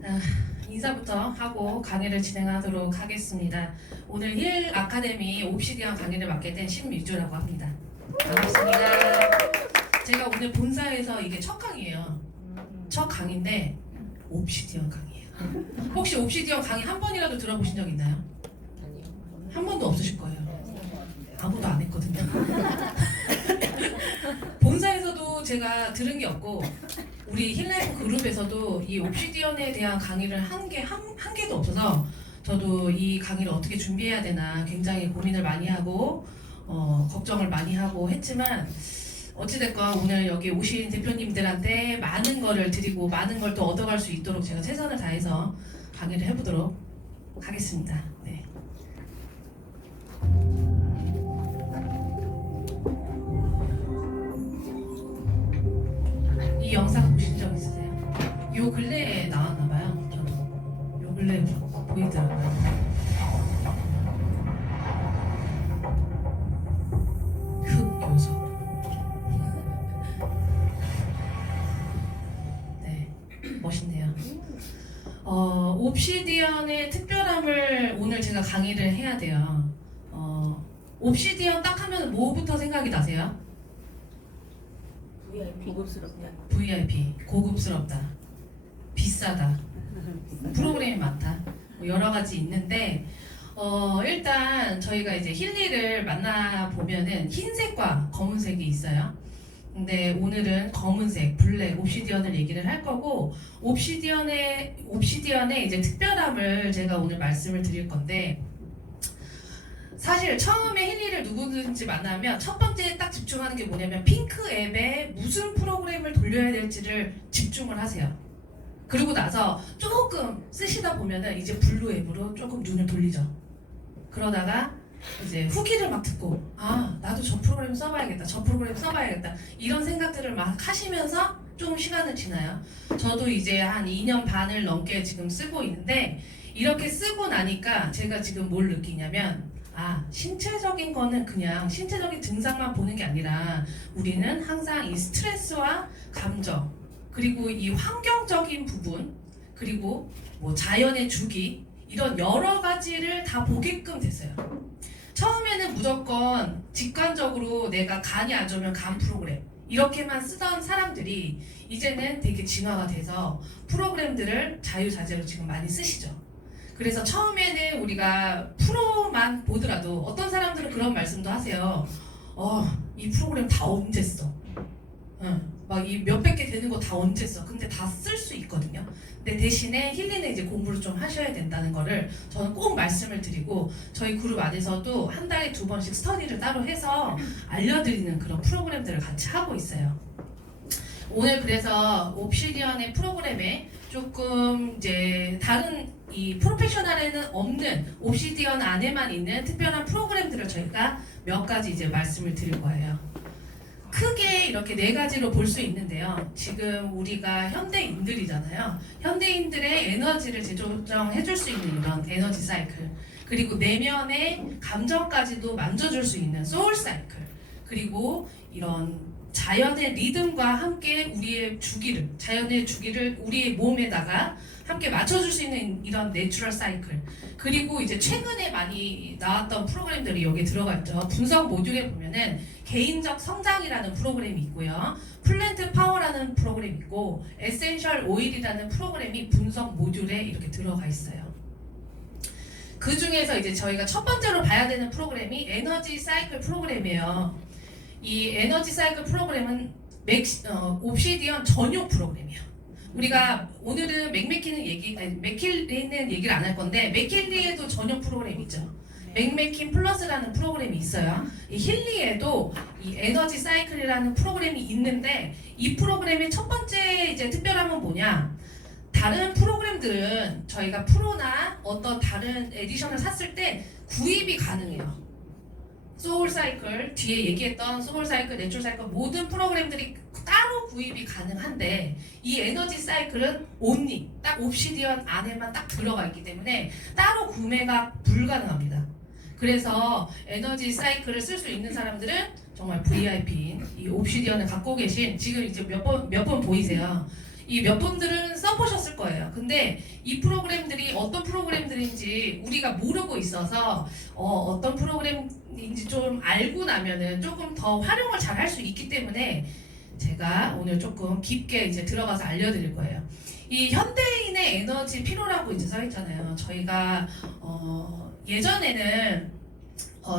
아, 인사부터 하고 강의를 진행하도록 하겠습니다. 오늘 힐 아카데미 옵시디언 강의를 맡게 된 신미주라고 합니다. 반갑습니다. 제가 오늘 본사에서 이게 첫 강의예요. 첫 강의인데 옵시디언 강의예요. 혹시 옵시디언 강의 한 번이라도 들어보신 적 있나요? 아니요. 한 번도 없으실 거예요. 아무도 안 했거든요. 본사에서도 제가 들은 게 없고 우리 힐라이프 그룹에서도 이 옵시디언에 대한 강의를 한 개도 없어서 저도 이 강의를 어떻게 준비해야 되나 굉장히 고민을 많이 하고 걱정을 많이 하고 했지만 어찌됐건 오늘 여기 오신 대표님들한테 많은 거를 드리고 많은 걸 또 얻어갈 수 있도록 제가 최선을 다해서 강의를 해보도록 하겠습니다. 네. 이 영상 보신 적 있으세요? 요 근래에 나왔나봐요. 저도 요 근래에 보이더라고요. 흑요소. 네, 멋있네요. 옵시디언의 특별함을 오늘 제가 강의를 해야 돼요. 옵시디언 딱 하면 뭐부터 생각이 나세요? VIP 고급스럽다. VIP, 고급스럽다, 비싸다, 프로그램이 많다, 뭐 여러 가지 있는데 일단 저희가 이제 힐리를 만나 보면은 흰색과 검은색이 있어요. 근데 오늘은 검은색, 블랙, 옵시디언을 얘기를 할 거고 옵시디언의 이제 특별함을 제가 오늘 말씀을 드릴 건데 사실 처음에 힐리를 누구든지 만나면 첫 번째 딱 집중하는 게 뭐냐면 핑크 앱에 무슨 프로그램을 돌려야 될지를 집중을 하세요. 그리고 나서 조금 쓰시다 보면은 이제 블루 앱으로 조금 눈을 돌리죠. 그러다가 이제 후기를 막 듣고 나도 저 프로그램 써봐야겠다, 저 프로그램 써봐야겠다 이런 생각들을 막 하시면서 좀 시간을 지나요. 저도 이제 한 2년 반을 넘게 지금 쓰고 있는데 이렇게 쓰고 나니까 제가 지금 뭘 느끼냐면 신체적인 거는 그냥 신체적인 증상만 보는 게 아니라 우리는 항상 이 스트레스와 감정 그리고 이 환경적인 부분 그리고 뭐 자연의 주기 이런 여러 가지를 다 보게끔 됐어요. 처음에는 무조건 직관적으로 내가 간이 안 좋으면 간 프로그램 이렇게만 쓰던 사람들이 이제는 되게 진화가 돼서 프로그램들을 자유자재로 지금 많이 쓰시죠. 그래서 처음에는 우리가 프로만 보더라도 어떤 사람들은 그런 말씀도 하세요. 이 프로그램 다 언제 써? 막 이 몇백 개 되는 거 다 언제 써? 근데 다 쓸 수 있거든요. 근데 대신에 힐리는 이제 공부를 좀 하셔야 된다는 거를 저는 꼭 말씀을 드리고 저희 그룹 안에서도 한 달에 2번씩 스터디를 따로 해서 알려드리는 그런 프로그램들을 같이 하고 있어요. 오늘 그래서 옵시디언의 프로그램에 조금 이제 다른 이 프로페셔널에는 없는 옵시디언 안에만 있는 특별한 프로그램들을 저희가 몇 가지 이제 말씀을 드릴 거예요. 크게 이렇게 4가지로 볼 수 있는데요. 지금 우리가 현대인들이잖아요. 현대인들의 에너지를 재조정해 줄 수 있는 이런 에너지 사이클, 그리고 내면의 감정까지도 만져줄 수 있는 소울 사이클, 그리고 이런 자연의 리듬과 함께 우리의 주기를, 자연의 주기를 우리의 몸에다가 함께 맞춰줄 수 있는 이런 내추럴 사이클, 그리고 이제 최근에 많이 나왔던 프로그램들이 여기에 들어가 있죠. 분석 모듈에 보면은 개인적 성장이라는 프로그램이 있고요, 플랜트 파워라는 프로그램이 있고 에센셜 오일이라는 프로그램이 분석 모듈에 이렇게 들어가 있어요. 그 중에서 이제 저희가 첫 번째로 봐야 되는 프로그램이 에너지 사이클 프로그램이에요. 이 에너지 사이클 프로그램은 옵시디언 전용 프로그램이에요. 우리가 오늘은 맥킬리는 얘기를 안 할 건데 맥킬리에도 전용 프로그램이 있죠. 맥메킨 플러스라는 프로그램이 있어요. 이 힐리에도 이 에너지 사이클이라는 프로그램이 있는데 이 프로그램의 첫 번째 이제 특별함은 뭐냐? 다른 프로그램들은 저희가 프로나 어떤 다른 에디션을 샀을 때 구입이 가능해요. 소울 사이클, 뒤에 얘기했던 소울 사이클, 내추럴 사이클 모든 프로그램들이 따로 구입이 가능한데 이 에너지 사이클은 온리, 딱 옵시디언 안에만 딱 들어가 있기 때문에 따로 구매가 불가능합니다. 그래서 에너지 사이클을 쓸 수 있는 사람들은 정말 VIP인 이 옵시디언을 갖고 계신 지금 이제 몇 번 보이세요? 이 몇 분들은 써보셨을 거예요. 근데 근데 이 프로그램들이 어떤 프로그램들인지 우리가 모르고 있어서 어떤 프로그램인지 좀 알고 나면은 조금 더 활용을 잘 할 수 있기 때문에 제가 오늘 조금 깊게 이제 들어가서 알려드릴 거예요. 이 현대인의 에너지 필요라고 이제 써 있잖아요. 저희가 예전에는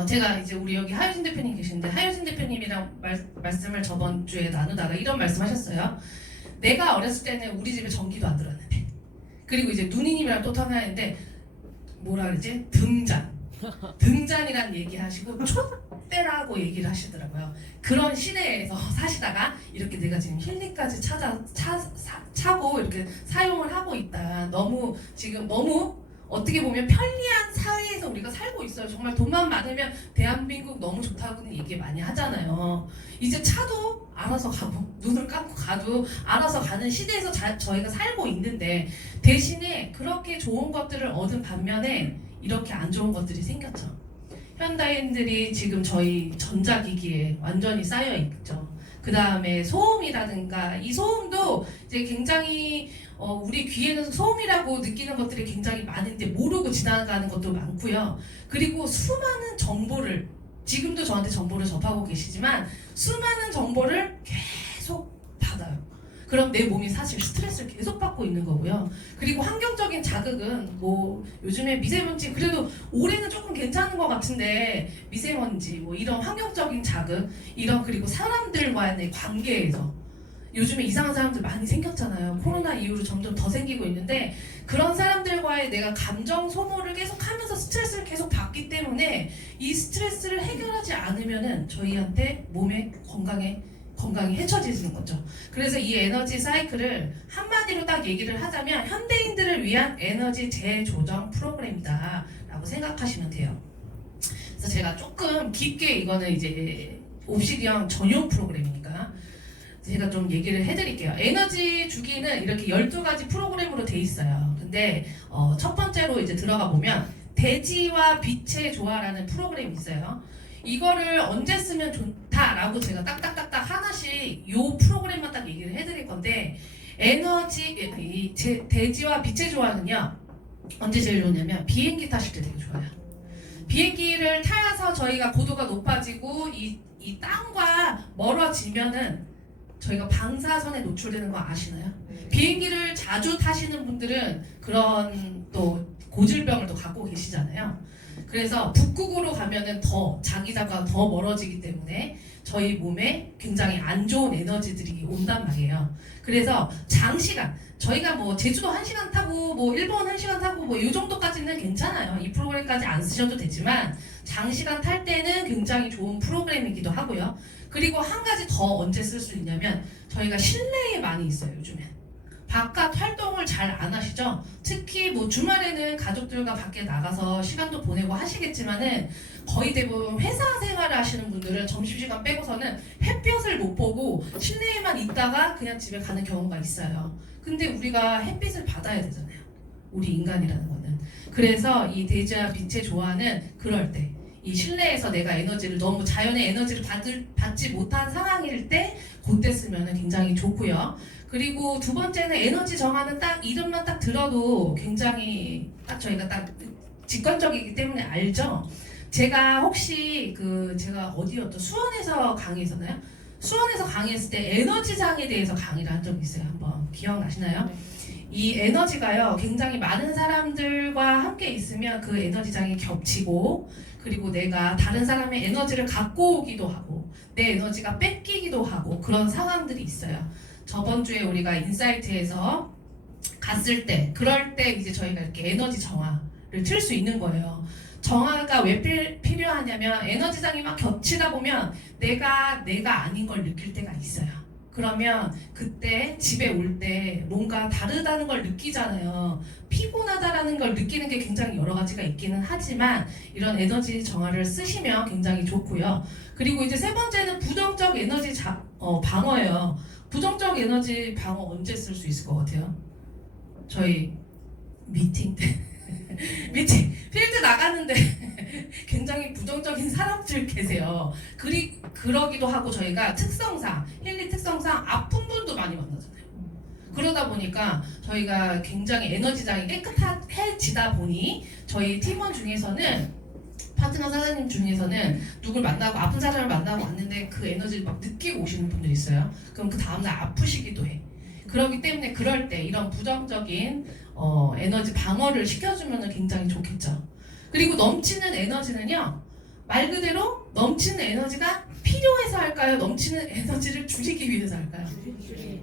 제가 이제 우리 여기 하효진 대표님 계신데 하효진 대표님이랑 말씀을 저번 주에 나누다가 이런 말씀하셨어요. 내가 어렸을 때는 우리 집에 전기도 안 들어왔는데, 그리고 이제 누니님이랑 또 통화했는데 뭐라 그러지? 등잔이란 얘기하시고 촛대라고 얘기를 하시더라고요. 그런 시대에서 사시다가 이렇게 내가 지금 힐링까지 차고 이렇게 사용을 하고 있다. 지금 너무 어떻게 보면 편리한 사회에서 우리가 살고 있어요. 정말 돈만 많으면 대한민국 너무 좋다고는 얘기 많이 하잖아요. 이제 차도 알아서 가고 눈을 감고 가도 알아서 가는 시대에서 저희가 살고 있는데, 대신에 그렇게 좋은 것들을 얻은 반면에 이렇게 안 좋은 것들이 생겼죠. 현대인들이 지금 저희 전자기기에 완전히 쌓여 있죠. 그 다음에 소음이라든가, 이 소음도 이제 굉장히 우리 귀에는 소음이라고 느끼는 것들이 굉장히 많은데 모르고 지나가는 것도 많고요. 그리고 수많은 정보를, 지금도 저한테 정보를 접하고 계시지만 수많은 정보를 계속 받아요. 그럼 내 몸이 사실 스트레스를 계속 받고 있는 거고요. 그리고 환경적인 자극은 뭐 요즘에 미세먼지, 그래도 올해는 조금 괜찮은 것 같은데 미세먼지 뭐 이런 환경적인 자극, 이런, 그리고 사람들과의 관계에서 요즘에 이상한 사람들 많이 생겼잖아요. 코로나 이후로 점점 더 생기고 있는데, 그런 사람들과의 내가 감정 소모를 계속 하면서 스트레스를 계속 받기 때문에 이 스트레스를 해결하지 않으면은 저희한테 몸에 건강이 해쳐지는 거죠. 그래서 이 에너지 사이클을 한마디로 딱 얘기를 하자면 현대인들을 위한 에너지 재조정 프로그램이다 라고 생각하시면 돼요. 그래서 제가 조금 깊게, 이거는 이제 옵시디언 전용 프로그램이니까 제가 좀 얘기를 해드릴게요. 에너지 주기는 이렇게 12가지 프로그램으로 돼 있어요. 근데 첫 번째로 이제 들어가 보면 대지와 빛의 조화라는 프로그램이 있어요. 이거를 언제 쓰면 좋다라고 제가 딱딱딱딱 하나씩 요 프로그램만 딱 얘기를 해드릴 건데, 대지와 빛의 조화는요 언제 제일 좋냐면 비행기 타실 때 되게 좋아요. 비행기를 타서 저희가 고도가 높아지고 이 땅과 멀어지면은 저희가 방사선에 노출되는 거 아시나요? 비행기를 자주 타시는 분들은 그런 또 고질병을 또 갖고 계시잖아요. 그래서 북극으로 가면은 더 자기장과 더 멀어지기 때문에 저희 몸에 굉장히 안 좋은 에너지들이 온단 말이에요. 그래서 장시간, 저희가 뭐 제주도 1시간 타고 뭐 일본 1시간 타고 뭐 이 정도까지는 괜찮아요. 이 프로그램까지 안 쓰셔도 되지만 장시간 탈 때는 굉장히 좋은 프로그램이기도 하고요. 그리고 한 가지 더 언제 쓸 수 있냐면, 저희가 실내에 많이 있어요. 요즘에 바깥 활동을 잘 안 하시죠? 특히 뭐 주말에는 가족들과 밖에 나가서 시간도 보내고 하시겠지만은 거의 대부분 회사 생활을 하시는 분들은 점심시간 빼고서는 햇볕을 못 보고 실내에만 있다가 그냥 집에 가는 경우가 있어요. 근데 우리가 햇빛을 받아야 되잖아요. 우리 인간이라는 거는. 그래서 이 대지와 빛의 조화는 그럴 때, 이 실내에서 내가 에너지를 너무 자연의 에너지를 받지 못한 상황일 때 그때 쓰면 굉장히 좋고요. 그리고 두 번째는 에너지 정화는 딱 이름만 딱 들어도 굉장히 딱 저희가 딱 직관적이기 때문에 알죠. 제가 혹시 제가 어디였죠? 수원에서 강의했었나요? 수원에서 강의했을 때 에너지장에 대해서 강의를 한 적이 있어요. 한번 기억나시나요? 이 에너지가요 굉장히 많은 사람들과 함께 있으면 그 에너지장이 겹치고, 그리고 내가 다른 사람의 에너지를 갖고 오기도 하고 내 에너지가 뺏기기도 하고 그런 상황들이 있어요. 저번 주에 우리가 인사이트에서 갔을 때, 그럴 때 이제 저희가 이렇게 에너지 정화를 틀 수 있는 거예요. 정화가 왜 필요하냐면 에너지장이 막 겹치다 보면 내가 아닌 걸 느낄 때가 있어요. 그러면 그때 집에 올 때 뭔가 다르다는 걸 느끼잖아요. 피곤하다라는 걸 느끼는 게 굉장히 여러 가지가 있기는 하지만 이런 에너지 정화를 쓰시면 굉장히 좋고요. 그리고 이제 세 번째는 부정적 에너지 방어예요. 부정적 에너지 방어 언제 쓸 수 있을 것 같아요? 저희 미팅 때 미팅 필드 나가는데 굉장히 부정적인 사람들 계세요. 그러기도 하고 저희가 특성상 힐링 특성상 아픈 분도 많이 만나잖아요. 그러다 보니까 저희가 굉장히 에너지장이 깨끗해지다 보니 저희 팀원 중에서는 파트너 사장님 중에서는 누굴 만나고 아픈 사람을 만나고 왔는데 그 에너지를 막 느끼고 오시는 분들이 있어요. 그럼 그 다음날 아프시기도 해. 그렇기 때문에 그럴 때 이런 부정적인 에너지 방어를 시켜주면 굉장히 좋겠죠. 그리고 넘치는 에너지는요, 말 그대로 넘치는 에너지가 필요해서 할까요? 넘치는 에너지를 줄이기 위해서 할까요?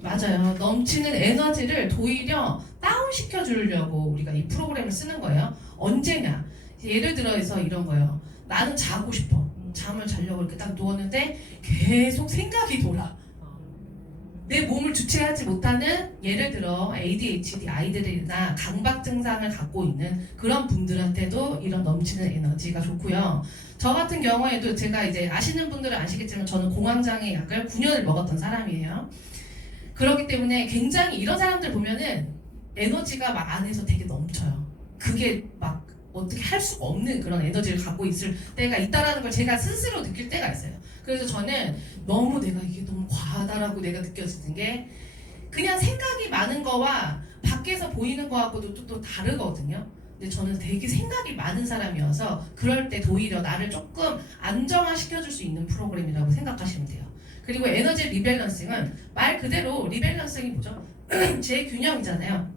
맞아요. 넘치는 에너지를 도리어 다운시켜 주려고 우리가 이 프로그램을 쓰는 거예요. 언제냐? 예를 들어서 이런 거예요. 나는 자고 싶어. 잠을 자려고 이렇게 딱 누웠는데 계속 생각이 돌아. 내 몸을 주체하지 못하는, 예를 들어 ADHD 아이들이나 강박 증상을 갖고 있는 그런 분들한테도 이런 넘치는 에너지가 좋고요. 저 같은 경우에도 제가 이제 아시는 분들은 아시겠지만 저는 공황장애 약을 9년을 먹었던 사람이에요. 그렇기 때문에 굉장히 이런 사람들 보면은 에너지가 막 안에서 되게 넘쳐요. 그게 막 어떻게 할 수가 없는 그런 에너지를 갖고 있을 때가 있다라는 걸 제가 스스로 느낄 때가 있어요. 그래서 저는 너무 내가 이게 너무 과하다라고 내가 느껴지는 게, 그냥 생각이 많은 거와 밖에서 보이는 거하고도 또 다르거든요. 근데 저는 되게 생각이 많은 사람이어서 그럴 때 오히려 나를 조금 안정화시켜줄 수 있는 프로그램이라고 생각하시면 돼요. 그리고 에너지 리밸런싱은 말 그대로 리밸런싱이 뭐죠? 재균형이잖아요.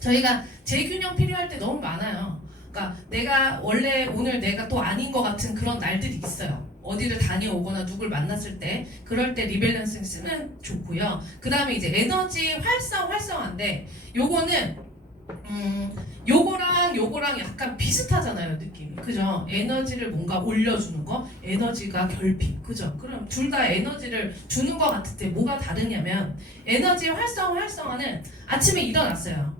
저희가 재균형 필요할 때 너무 많아요. 그러니까 내가 원래 오늘 내가 또 아닌 것 같은 그런 날들이 있어요. 어디를 다녀오거나 누굴 만났을 때, 그럴 때 리밸런싱 쓰면 좋고요. 그 다음에 이제 에너지 활성화인데 요거는 요거랑 약간 비슷하잖아요, 느낌이. 그죠? 에너지를 뭔가 올려주는 거, 에너지가 결핍. 그죠? 그럼 둘 다 에너지를 주는 것 같을 때 뭐가 다르냐면, 에너지 활성화는 아침에 일어났어요.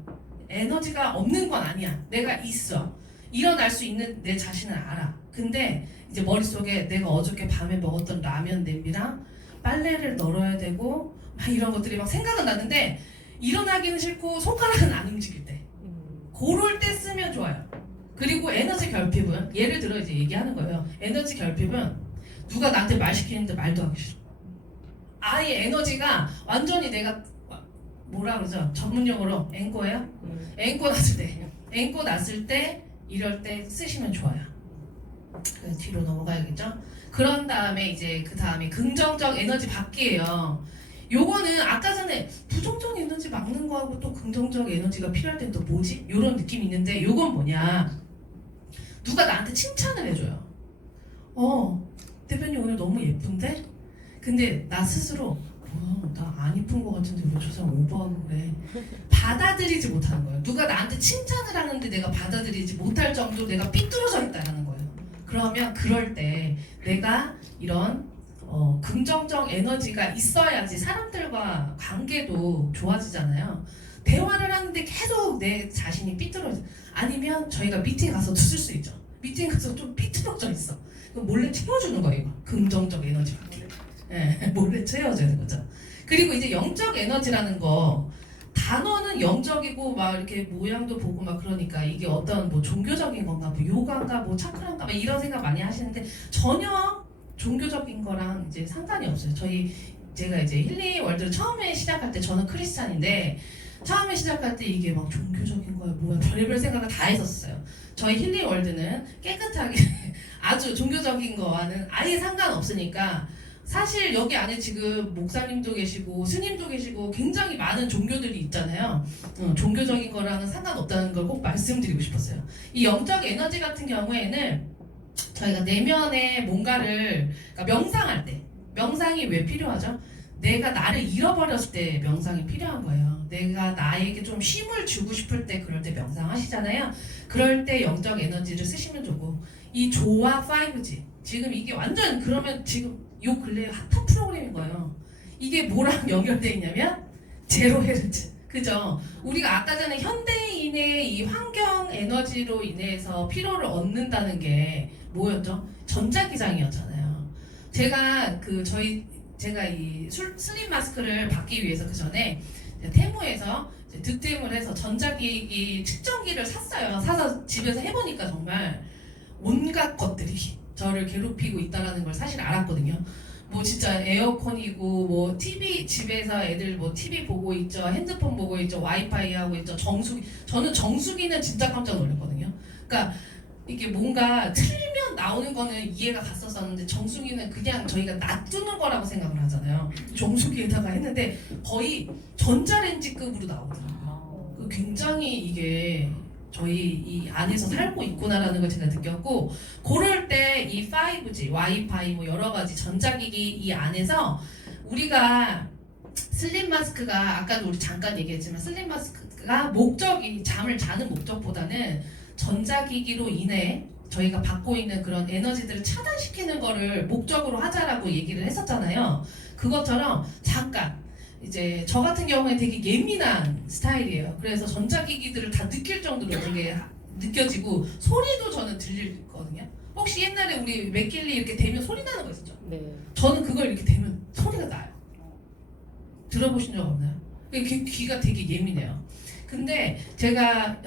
에너지가 없는 건 아니야. 내가 있어. 일어날 수 있는 내 자신을 알아. 근데 이제 머릿속에 내가 어저께 밤에 먹었던 라면 냄비랑 빨래를 널어야 되고 막 이런 것들이 막 생각은 나는데 일어나기는 싫고 손가락은 안 움직일 때, 그럴 때 쓰면 좋아요. 그리고 에너지 결핍은, 예를 들어 이제 얘기하는 거예요. 에너지 결핍은 누가 나한테 말 시키는데 말도 하기 싫어. 아예 에너지가 완전히 내가 뭐라 그러죠? 전문용어로 앵꼬예요? 앵꼬 났을 때 이럴 때 쓰시면 좋아요. 뒤로 넘어가야겠죠? 그런 다음에 이제 그 다음에 긍정적 에너지 받기예요. 요거는 아까 전에 부정적 에너지 막는 거하고 또 긍정적 에너지가 필요할 땐 또 뭐지? 요런 느낌이 있는데, 요건 뭐냐? 누가 나한테 칭찬을 해줘요. 대표님 오늘 너무 예쁜데? 근데 나 스스로 나 안 이쁜 거 같은데 왜 저 사람 오버하고 그래? 받아들이지 못하는 거예요. 누가 나한테 칭찬을 하는데 내가 받아들이지 못할 정도로 내가 삐뚤어져 있다는 거예요. 그러면 그럴 때 내가 이런 긍정적 에너지가 있어야지 사람들과 관계도 좋아지잖아요. 대화를 하는데 계속 내 자신이 삐뚤어져, 아니면 저희가 미팅 가서도 쓸 수 있죠. 미팅 가서 좀 삐뚤어져 있어. 그럼 몰래 채워주는 거예요. 이거 긍정적 에너지 받기. 네, 몰래 채워주는 거죠. 그리고 이제 영적 에너지라는 거, 단어는 영적이고 막 이렇게 모양도 보고 막 그러니까 이게 어떤 뭐 종교적인 건가, 뭐 요가인가, 뭐 차크라인가, 막 이런 생각 많이 하시는데 전혀 종교적인 거랑 이제 상관이 없어요. 제가 이제 힐링 월드를 처음에 시작할 때, 저는 크리스찬인데 처음에 시작할 때 이게 막 종교적인 거야 뭐야 별의별 생각을 다 했었어요. 저희 힐링 월드는 깨끗하게 아주 종교적인 거와는 아예 상관없으니까, 사실 여기 안에 지금 목사님도 계시고 스님도 계시고 굉장히 많은 종교들이 있잖아요. 종교적인 거랑은 상관없다는 걸 꼭 말씀드리고 싶었어요. 이 영적 에너지 같은 경우에는 저희가 내면에 뭔가를, 그러니까 명상할 때, 명상이 왜 필요하죠? 내가 나를 잃어버렸을 때 명상이 필요한 거예요. 내가 나에게 좀 쉼을 주고 싶을 때, 그럴 때 명상하시잖아요. 그럴 때 영적 에너지를 쓰시면 좋고, 이 조와 5G, 지금 이게 완전, 그러면 지금 요 근래에 핫한 프로그램인 거예요. 이게 뭐랑 연결되어 있냐면 제로 헤르츠. 그죠? 우리가 아까 전에 현대인의 이 환경 에너지로 인해서 피로를 얻는다는 게 뭐였죠? 전자기장이었잖아요. 제가 이 슬림 마스크를 받기 위해서 그 전에 테무에서 득템을 해서 전자기기 측정기를 샀어요. 사서 집에서 해보니까 정말 온갖 것들이 저를 괴롭히고 있다는 걸 사실 알았거든요. 뭐 진짜 에어컨이고 뭐 TV 집에서 애들 뭐 TV 보고 있죠, 핸드폰 보고 있죠, 와이파이 하고 있죠, 정수기. 저는 정수기는 진짜 깜짝 놀랐거든요. 그러니까 이게 뭔가 틀면 나오는 거는 이해가 갔었었는데 정수기는 그냥 저희가 놔두는 거라고 생각을 하잖아요. 정수기에다가 했는데 거의 전자레인지급으로 나오더라고요. 굉장히 이게 저희 이 안에서 살고 있구나라는 걸 제가 느꼈고, 그럴 때 이 5G, 와이파이 뭐 여러 가지 전자기기 이 안에서 우리가 슬립 마스크가 아까도 우리 잠깐 얘기했지만 슬립 마스크가 목적이 잠을 자는 목적보다는 전자기기로 인해 저희가 받고 있는 그런 에너지들을 차단시키는 거를 목적으로 하자라고 얘기를 했었잖아요. 그것처럼 잠깐 이제 저 같은 경우에 되게 예민한 스타일이에요. 그래서 전자기기들을 다 느낄 정도로 되게 느껴지고 소리도 저는 들리거든요. 혹시 옛날에 우리 맥길리 이렇게 대면 소리 나는 거 있었죠? 네. 저는 그걸 이렇게 대면 소리가 나요. 들어보신 적 없나요? 귀가 되게 예민해요. 근데 제가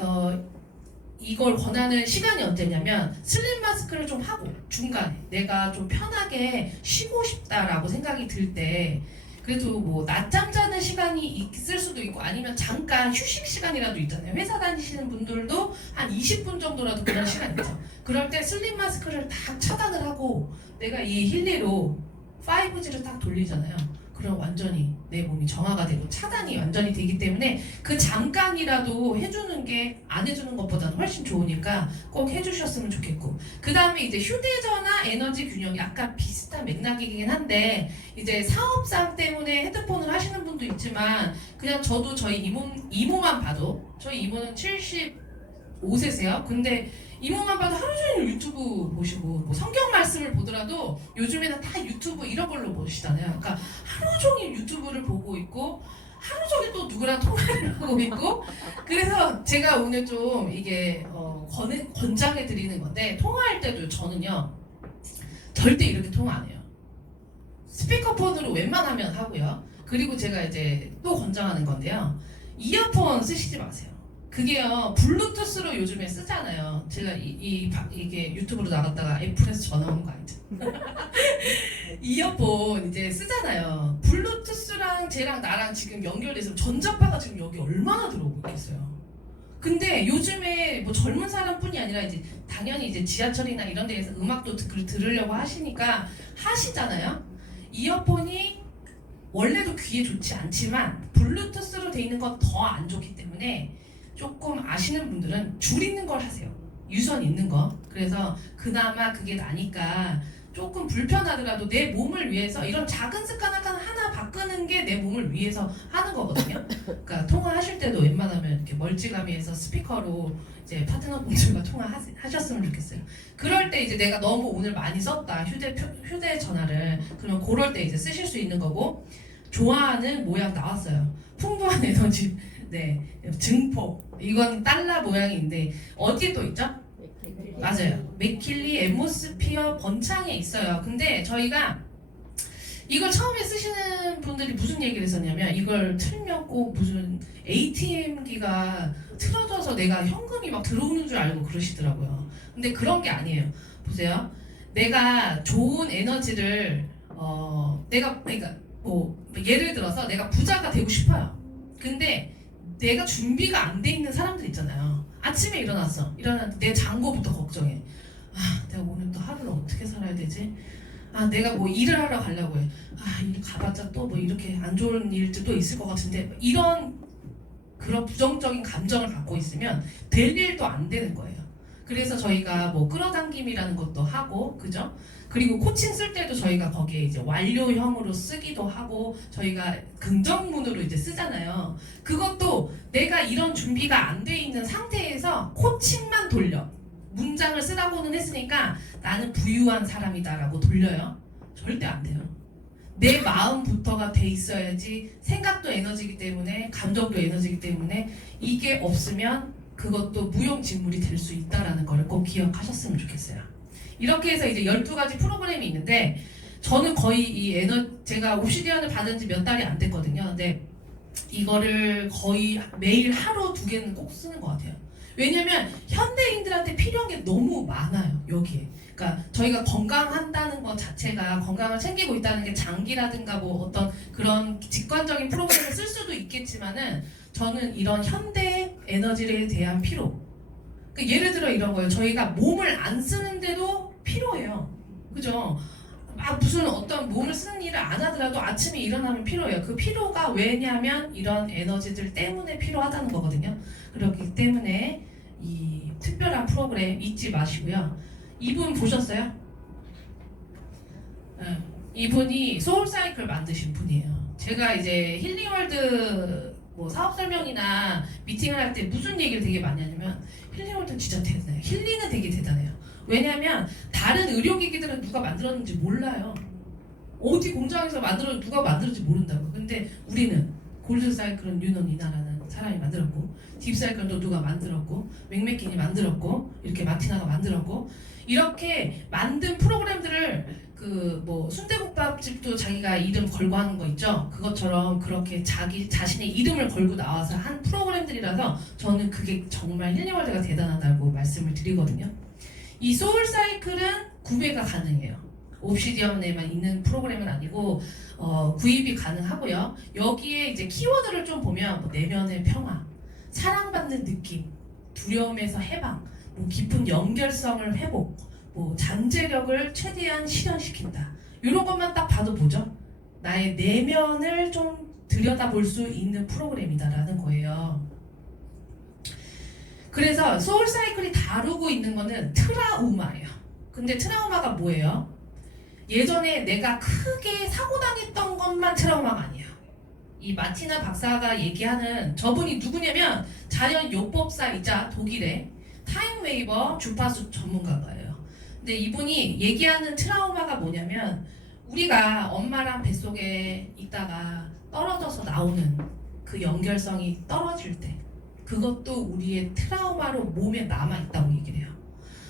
이걸 권하는 시간이 언제냐면 슬립 마스크를 좀 하고 중간에 내가 좀 편하게 쉬고 싶다라고 생각이 들 때, 그래도 뭐 낮잠 자는 시간이 있을 수도 있고 아니면 잠깐 휴식 시간이라도 있잖아요. 회사 다니시는 분들도 한 20분 정도라도 그런 시간 있죠. 그럴 때 슬립 마스크를 딱 차단을 하고 내가 이 힐리로 5G를 딱 돌리잖아요. 그럼 완전히 내 몸이 정화가 되고 차단이 완전히 되기 때문에 그 잠깐이라도 해주는 게 안 해주는 것보다는 훨씬 좋으니까 꼭 해주셨으면 좋겠고, 그 다음에 이제 휴대전화 에너지 균형 약간 비슷한 맥락이긴 한데, 이제 사업상 때문에 헤드폰을 하시는 분도 있지만 그냥 저도 저희 이모만 봐도, 저희 이모는 75세세요. 근데 이모만 봐도 하루 종일 유튜브 보시고 뭐 성경 말씀을 보더라도 요즘에는 다 유튜브 이런 걸로 보시잖아요. 그러니까 하루 종일 유튜브를 보고 있고 하루 종일 또 누구랑 통화를 하고 있고, 그래서 제가 오늘 좀 이게 권장해 드리는 건데, 통화할 때도 저는요 절대 이렇게 통화 안 해요. 스피커폰으로 웬만하면 하고요. 그리고 제가 이제 또 권장하는 건데요, 이어폰 쓰시지 마세요. 그게요 블루투스로 요즘에 쓰잖아요. 제가 이게 유튜브로 나갔다가 애플에서 전화 온 거 알죠? 이어폰 이제 쓰잖아요. 블루투스랑 쟤랑 나랑 지금 연결돼서 전자파가 지금 여기 얼마나 들어오고 있겠어요. 근데 요즘에 뭐 젊은 사람뿐이 아니라 이제 당연히 이제 지하철이나 이런 데에서 음악도 들으려고 하시니까 하시잖아요. 이어폰이 원래도 귀에 좋지 않지만 블루투스로 돼 있는 건 더 안 좋기 때문에 조금 아시는 분들은 줄 있는 걸 하세요. 유선 있는 거. 그래서 그나마 그게 나니까 조금 불편하더라도 내 몸을 위해서 이런 작은 습관 하나 바꾸는 게 내 몸을 위해서 하는 거거든요. 그러니까 통화하실 때도 웬만하면 이렇게 멀찌감이해서 스피커로 이제 파트너분들과 통화하셨으면 좋겠어요. 그럴 때 이제 내가 너무 오늘 많이 썼다 휴대전화를, 그러면 그럴 때 이제 쓰실 수 있는 거고, 좋아하는 모양 나왔어요. 풍부한 에너지. 네, 증폭. 이건 달러 모양인데 어디에 또 있죠? 맞아요. 맥킬리 앰모스피어 번창에 있어요. 근데 저희가 이걸 처음에 쓰시는 분들이 무슨 얘기를 했었냐면, 이걸 틀면 꼭 무슨 ATM기가 틀어져서 내가 현금이 막 들어오는 줄 알고 그러시더라고요. 근데 그런 게 아니에요. 보세요. 내가 좋은 에너지를 그러니까 뭐 예를 들어서 내가 부자가 되고 싶어요. 근데 내가 준비가 안 돼 있는 사람들 있잖아요. 아침에 일어났는데 내 잔고부터 걱정해. 아, 내가 오늘 또 하루를 어떻게 살아야 되지? 아, 내가 뭐 일을 하러 가려고 해. 아, 일 가봤자 또 뭐 이렇게 안 좋은 일도 있을 것 같은데, 그런 부정적인 감정을 갖고 있으면 될 일도 안 되는 거예요. 그래서 저희가 뭐 끌어당김이라는 것도 하고, 그죠? 그리고 코칭 쓸 때도 저희가 거기에 이제 완료형으로 쓰기도 하고, 저희가 긍정문으로 이제 쓰잖아요. 그것도 내가 이런 준비가 안 돼 있는 상태에서 코칭만 돌려. 문장을 쓰라고는 했으니까 나는 부유한 사람이다라고 돌려요. 절대 안 돼요. 내 마음부터가 돼 있어야지. 생각도 에너지이기 때문에, 감정도 에너지이기 때문에 이게 없으면 그것도 무용지물이 될 수 있다라는 걸 꼭 기억하셨으면 좋겠어요. 이렇게 해서 이제 12가지 프로그램이 있는데, 저는 거의 제가 옵시디언을 받은 지 몇 달이 안 됐거든요. 근데 이거를 거의 매일 하루 2개는 꼭 쓰는 것 같아요. 왜냐면 현대인들한테 필요한 게 너무 많아요. 여기에. 그러니까 저희가 건강한다는 것 자체가 건강을 챙기고 있다는 게 장기라든가 뭐 어떤 그런 직관적인 프로그램을 쓸 수도 있겠지만은 저는 이런 현대 에너지에 대한 피로. 그러니까 예를 들어 이런 거예요. 저희가 몸을 안 쓰는데도 피로해요. 그죠? 무슨 어떤 몸을 쓰는 일을 안 하더라도 아침에 일어나면 피로해요. 그 피로가 왜냐면 이런 에너지들 때문에 필요하다는 거거든요. 그렇기 때문에 이 특별한 프로그램 잊지 마시고요. 이분 보셨어요? 네. 이분이 소울사이클 만드신 분이에요. 제가 이제 힐링월드 뭐 사업 설명이나 미팅을 할 때 무슨 얘기를 되게 많이 하냐면 힐링월드는 진짜 대단해요. 힐링은 되게 대단해요. 왜냐면 다른 의료기기들은 누가 만들었는지 몰라요. 어디 공장에서 만들었는지 누가 만들었는지 모른다고. 근데 우리는 골드사이클은 유넌 이나라는 사람이 만들었고, 딥사이클도 누가 만들었고, 맥메킨이 만들었고, 이렇게 마티나가 만들었고, 이렇게 만든 프로그램들을 그 뭐 순대국밥집도 자기가 이름 걸고 하는 거 있죠. 그것처럼 그렇게 자기 자신의 이름을 걸고 나와서 한 프로그램들이라서 저는 그게 정말 힐링월드가 대단하다고 말씀을 드리거든요. 이 소울사이클은 구매가 가능해요. 옵시디언에만 있는 프로그램은 아니고 구입이 가능하고요. 여기에 이제 키워드를 좀 보면 뭐 내면의 평화, 사랑받는 느낌, 두려움에서 해방, 뭐 깊은 연결성을 회복, 뭐 잠재력을 최대한 실현시킨다. 이런 것만 딱 봐도 뭐죠? 나의 내면을 좀 들여다볼 수 있는 프로그램이다라는 거예요. 그래서 소울사이클이 다루고 있는 거는 트라우마예요. 근데 트라우마가 뭐예요? 예전에 내가 크게 사고 당했던 것만 트라우마가 아니야. 이 마티나 박사가 얘기하는 저분이 누구냐면 자연요법사이자 독일의 타임웨이버 주파수 전문가예요. 근데 이분이 얘기하는 트라우마가 뭐냐면 우리가 엄마랑 뱃속에 있다가 떨어져서 나오는 그 연결성이 떨어질 때 그것도 우리의 트라우마로 몸에 남아있다고 얘기를 해요.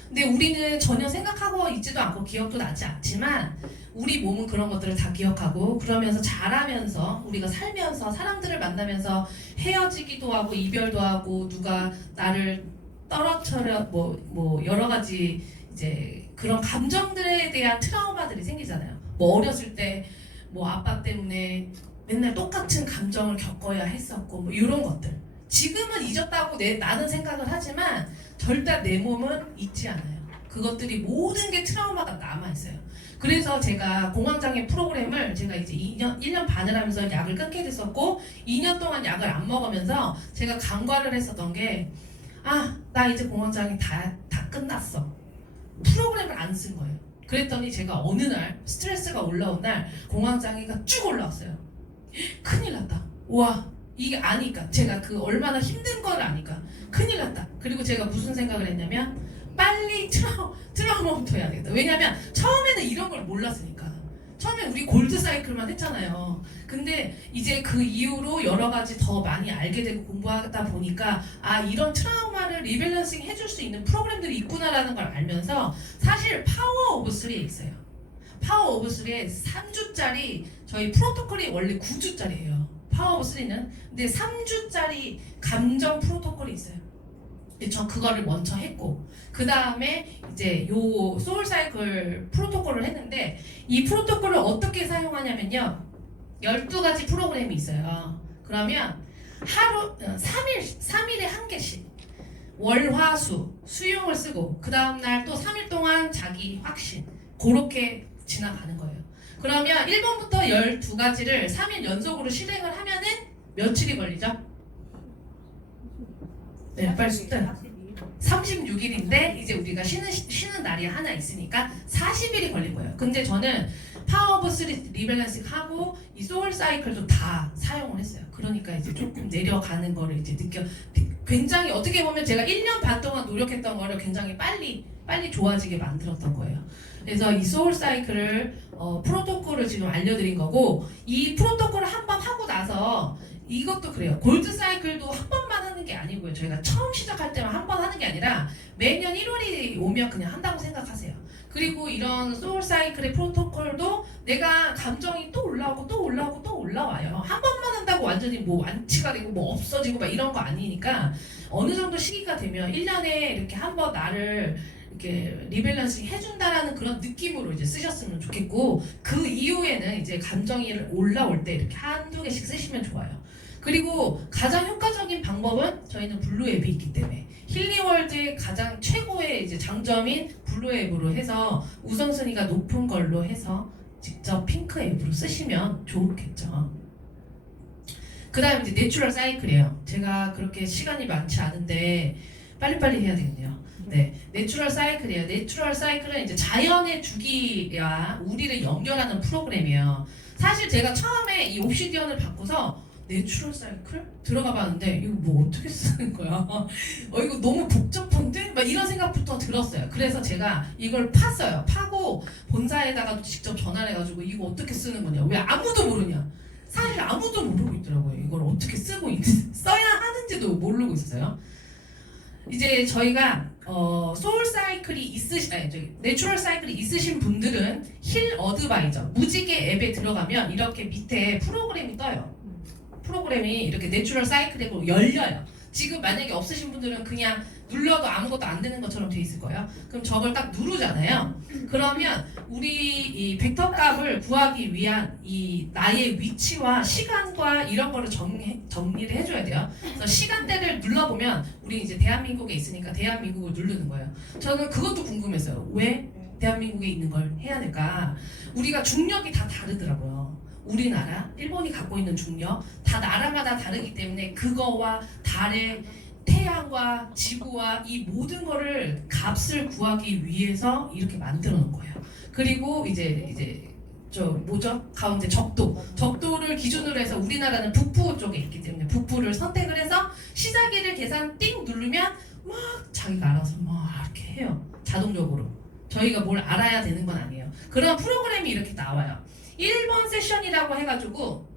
근데 우리는 전혀 생각하고 있지도 않고 기억도 나지 않지만 우리 몸은 그런 것들을 다 기억하고 그러면서 자라면서 우리가 살면서 사람들을 만나면서 헤어지기도 하고 이별도 하고 누가 나를 떨어뜨려 뭐 여러 가지 이제 그런 감정들에 대한 트라우마들이 생기잖아요. 뭐 어렸을 때 뭐 아빠 때문에 맨날 똑같은 감정을 겪어야 했었고 뭐 이런 것들. 지금은 잊었다고 나는 생각을 하지만 절대 내 몸은 잊지 않아요. 그것들이 모든 게 트라우마가 남아있어요. 그래서 제가 공황장애 프로그램을 제가 이제 1년 반을 하면서 약을 끊게 됐었고 2년 동안 약을 안 먹으면서 제가 간과를 했었던 게 나 이제 공황장애 다 끝났어. 프로그램을 안 쓴 거예요. 그랬더니 제가 어느 날 스트레스가 올라온 날 공황장애가 쭉 올라왔어요. 큰일 났다. 와 이게 아니까 제가 그 얼마나 힘든 걸 아니까 큰일 났다. 그리고 제가 무슨 생각을 했냐면 빨리 트라우마부터 해야 되겠다. 왜냐면 처음에는 이런 걸 몰랐으니까. 처음에 우리 골드 사이클만 했잖아요. 근데 이제 그 이후로 여러 가지 더 많이 알게 되고 공부하다 보니까 이런 트라우마를 리밸런싱 해줄 수 있는 프로그램들이 있구나라는 걸 알면서 사실 파워 오브 3에 있어요. 파워 오브 3에 3주짜리 저희 프로토콜이 원래 9주짜리예요. 파워 오브 3는. 근데 3주짜리 감정 프로토콜이 있어요. 저 그거를 먼저 했고 그 다음에 이제 요 소울사이클 프로토콜을 했는데 이 프로토콜을 어떻게 사용하냐면요 12가지 프로그램이 있어요. 그러면 하루 3일에 한 개씩 월화수 수용을 쓰고 그 다음날 또 3일 동안 자기 확신 그렇게 지나가는 거예요. 그러면 1번부터 12가지를 3일 연속으로 실행을 하면은 며칠이 걸리죠? 네, 빨리 숫자. 36일인데 이제 우리가 쉬는 날이 하나 있으니까 40일이 걸린 거예요. 근데 저는 파워 오브 3 리밸런싱 하고 이 소울 사이클도 다 사용을 했어요. 그러니까 이제 조금 내려가는 거를 이제 굉장히 어떻게 보면 제가 1년 반 동안 노력했던 거를 굉장히 빨리 좋아지게 만들었던 거예요. 그래서 이 소울 사이클을 프로토콜을 지금 알려드린 거고 이 프로토콜을 한번 하고 나서 이것도 그래요. 골드 사이클도 한 번만 하는 게 아니고요. 저희가 처음 시작할 때만 한 번 하는 게 아니라 매년 1월이 오면 그냥 한다고 생각하세요. 그리고 이런 소울 사이클의 프로토콜도 내가 감정이 또 올라오고 또 올라오고 또 올라와요. 한 번만 한다고 완전히 뭐 완치가 되고 뭐 없어지고 막 이런 거 아니니까 어느 정도 시기가 되면 1년에 이렇게 한 번 나를 이렇게 리밸런싱 해준다라는 그런 느낌으로 이제 쓰셨으면 좋겠고, 그 이후에는 이제 감정이 올라올 때 이렇게 한두 개씩 쓰시면 좋아요. 그리고 가장 효과적인 방법은 저희는 블루 앱이 있기 때문에 힐링월드의 가장 최고의 이제 장점인 블루 앱으로 해서 우선순위가 높은 걸로 해서 직접 핑크 앱으로 쓰시면 좋겠죠. 그 다음 이제 내추럴 사이클이에요. 제가 그렇게 시간이 많지 않은데 빨리빨리 해야 되겠네요. 네, 내추럴 사이클이에요. 내추럴 사이클은 이제 자연의 주기와 우리를 연결하는 프로그램이에요. 사실 제가 처음에 이 옵시디언을 받고서 내추럴 사이클? 들어가 봤는데 이거 뭐 어떻게 쓰는 거야? 이거 너무 복잡한데? 막 이런 생각부터 들었어요. 그래서 제가 이걸 팠어요. 파고 본사에다가 직접 전화를 해가지고 이거 어떻게 쓰는 거냐? 왜 아무도 모르냐? 사실 아무도 모르고 있더라고요. 이걸 어떻게 써야 하는지도 모르고 있어요. 이제 저희가 소울 사이클이 내추럴 사이클이 있으신 분들은 힐 어드바이저 무지개 앱에 들어가면 이렇게 밑에 프로그램이 떠요. 프로그램이 이렇게 내추럴 사이클에 열려요. 지금 만약에 없으신 분들은 그냥 눌러도 아무것도 안 되는 것처럼 돼 있을 거예요. 그럼 저걸 딱 누르잖아요. 그러면 우리 이 벡터 값을 구하기 위한 이 나의 위치와 시간과 이런 거를 정리를 해줘야 돼요. 그래서 시간대를 눌러보면 우리 이제 대한민국에 있으니까 대한민국을 누르는 거예요. 저는 그것도 궁금했어요. 왜 대한민국에 있는 걸 해야 될까? 우리가 중력이 다 다르더라고요. 우리나라, 일본이 갖고 있는 중력 다 나라마다 다르기 때문에 그거와 달의 태양과 지구와 이 모든 거를 값을 구하기 위해서 이렇게 만들어 놓은 거예요. 그리고 이제 저 뭐죠? 가운데 적도를 기준으로 해서 우리나라는 북부 쪽에 있기 때문에 북부를 선택을 해서 시작일을 계산 띵 누르면 막 자기가 알아서 막 이렇게 해요. 자동적으로. 저희가 뭘 알아야 되는 건 아니에요. 그런 프로그램이 이렇게 나와요. 1번 세션이라고 해가지고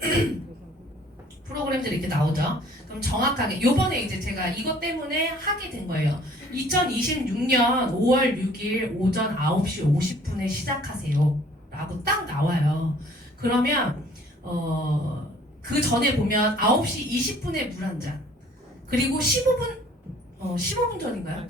프로그램들이 이렇게 나오죠. 그럼 정확하게 요번에 이제 제가 이것 때문에 하게 된 거예요. 2026년 5월 6일 오전 9시 50분에 시작하세요 라고 딱 나와요. 그러면 그 전에 보면 9시 20분에 물 한 잔, 그리고 15분 전인가요?